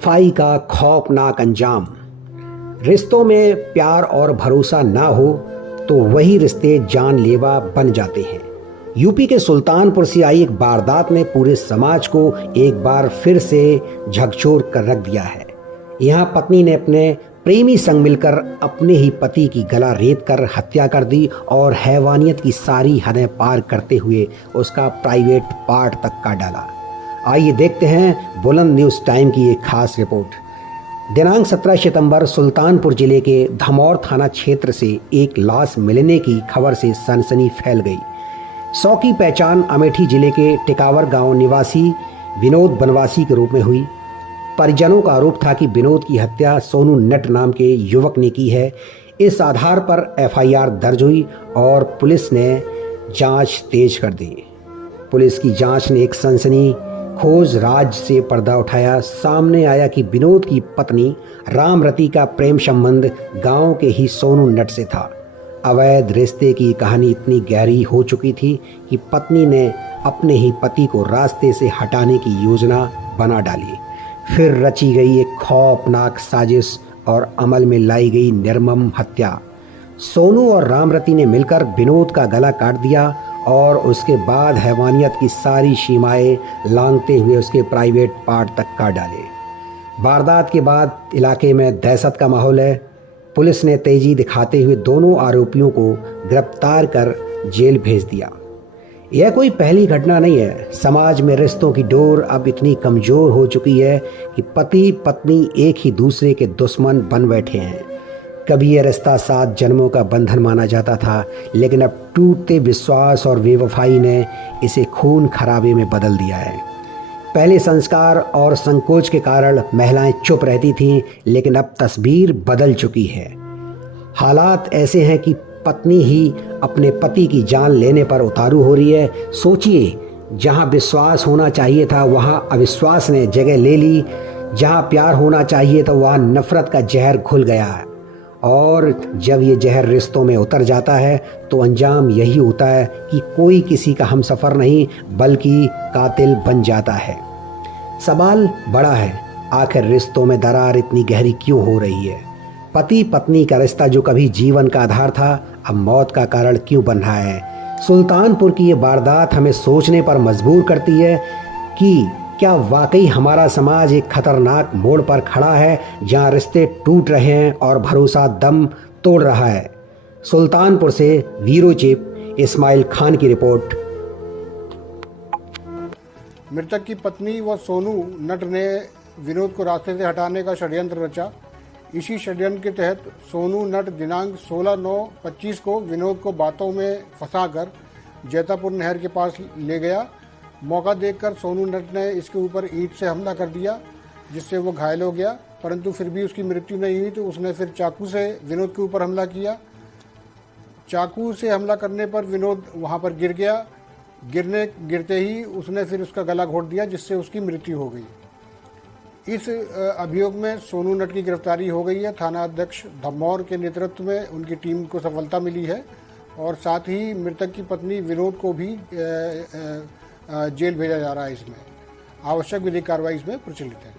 बेवफाई का खौफनाक अंजाम। रिश्तों में प्यार और भरोसा ना हो तो वही रिश्ते जानलेवा बन जाते हैं। यूपी के सुल्तानपुर से आई एक वारदात ने पूरे समाज को एक बार फिर से झकझोर कर रख दिया है। यहाँ पत्नी ने अपने प्रेमी संग मिलकर अपने ही पति की गला रेत कर हत्या कर दी और हैवानियत की सारी हदें पार करते हुए उसका प्राइवेट पार्ट तक काट डाला। आइए देखते हैं बुलंद न्यूज़ टाइम की एक खास रिपोर्ट। दिनांक 17 सितंबर सुल्तानपुर जिले के धमौर थाना क्षेत्र से एक लाश मिलने की खबर से सनसनी फैल गई। शव की पहचान अमेठी जिले के टिकावर गांव निवासी विनोद बनवासी के रूप में हुई। परिजनों का आरोप था कि विनोद की हत्या सोनू नट नाम के युवक ने की है। इस आधार पर एफआईआर दर्ज हुई और पुलिस ने जांच तेज कर दी। पुलिस की जांच ने एक सनसनी खोज राज से पर्दा उठाया। सामने आया कि विनोद की पत्नी रामरती का प्रेम संबंध गांव के ही सोनू नट से था। अवैध रिश्ते की कहानी इतनी गहरी हो चुकी थी कि पत्नी ने अपने ही पति को रास्ते से हटाने की योजना बना डाली। फिर रची गई एक खौफनाक साजिश और अमल में लाई गई निर्मम हत्या। सोनू और रामरती ने मिलकर विनोद का गला काट दिया और उसके बाद हैवानियत की सारी सीमाएं लांघते हुए उसके प्राइवेट पार्ट तक काट डाले। वारदात के बाद इलाके में दहशत का माहौल है। पुलिस ने तेजी दिखाते हुए दोनों आरोपियों को गिरफ्तार कर जेल भेज दिया। यह कोई पहली घटना नहीं है। समाज में रिश्तों की डोर अब इतनी कमज़ोर हो चुकी है कि पति पत्नी एक ही दूसरे के दुश्मन बन बैठे हैं। कभी यह रिश्ता 7 जन्मों का बंधन माना जाता था, लेकिन अब टूटते विश्वास और बेवफाई ने इसे खून खराबे में बदल दिया है। पहले संस्कार और संकोच के कारण महिलाएं चुप रहती थीं, लेकिन अब तस्वीर बदल चुकी है। हालात ऐसे हैं कि पत्नी ही अपने पति की जान लेने पर उतारू हो रही है। सोचिए, जहां विश्वास होना चाहिए था वहां अविश्वास ने जगह ले ली। जहां प्यार होना चाहिए था वहां नफरत का जहर घुल गया है। और जब ये जहर रिश्तों में उतर जाता है तो अंजाम यही होता है कि कोई किसी का हमसफ़र नहीं बल्कि कातिल बन जाता है। सवाल बड़ा है, आखिर रिश्तों में दरार इतनी गहरी क्यों हो रही है? पति पत्नी का रिश्ता जो कभी जीवन का आधार था, अब मौत का कारण क्यों बन रहा है? सुल्तानपुर की ये वारदात हमें सोचने पर मजबूर करती है कि क्या वाकई हमारा समाज एक खतरनाक मोड़ पर खड़ा है जहां रिश्ते टूट रहे हैं और भरोसा दम तोड़ रहा है। सुल्तानपुर से ब्यूरो चीफ इस्माइल खान की रिपोर्ट। मृतक की पत्नी व सोनू नट ने विनोद को रास्ते से हटाने का षड्यंत्र रचा। इसी षड्यंत्र के तहत सोनू नट दिनांक 16/9/25 को विनोद को बातों में फंसाकर जैतापुर नहर के पास ले गया। मौका देखकर सोनू नट ने इसके ऊपर ईंट से हमला कर दिया, जिससे वो घायल हो गया। परंतु फिर भी उसकी मृत्यु नहीं हुई तो उसने फिर चाकू से विनोद के ऊपर हमला किया। चाकू से हमला करने पर विनोद वहाँ पर गिर गया। गिरते ही उसने फिर उसका गला घोंट दिया, जिससे उसकी मृत्यु हो गई। इस अभियोग में सोनू नट की गिरफ्तारी हो गई है। थाना अध्यक्ष धमौर के नेतृत्व में उनकी टीम को सफलता मिली है और साथ ही मृतक की पत्नी विनोद को भी जेल भेजा जा रहा है। इसमें आवश्यक विधिक कार्रवाई इसमें प्रचलित है।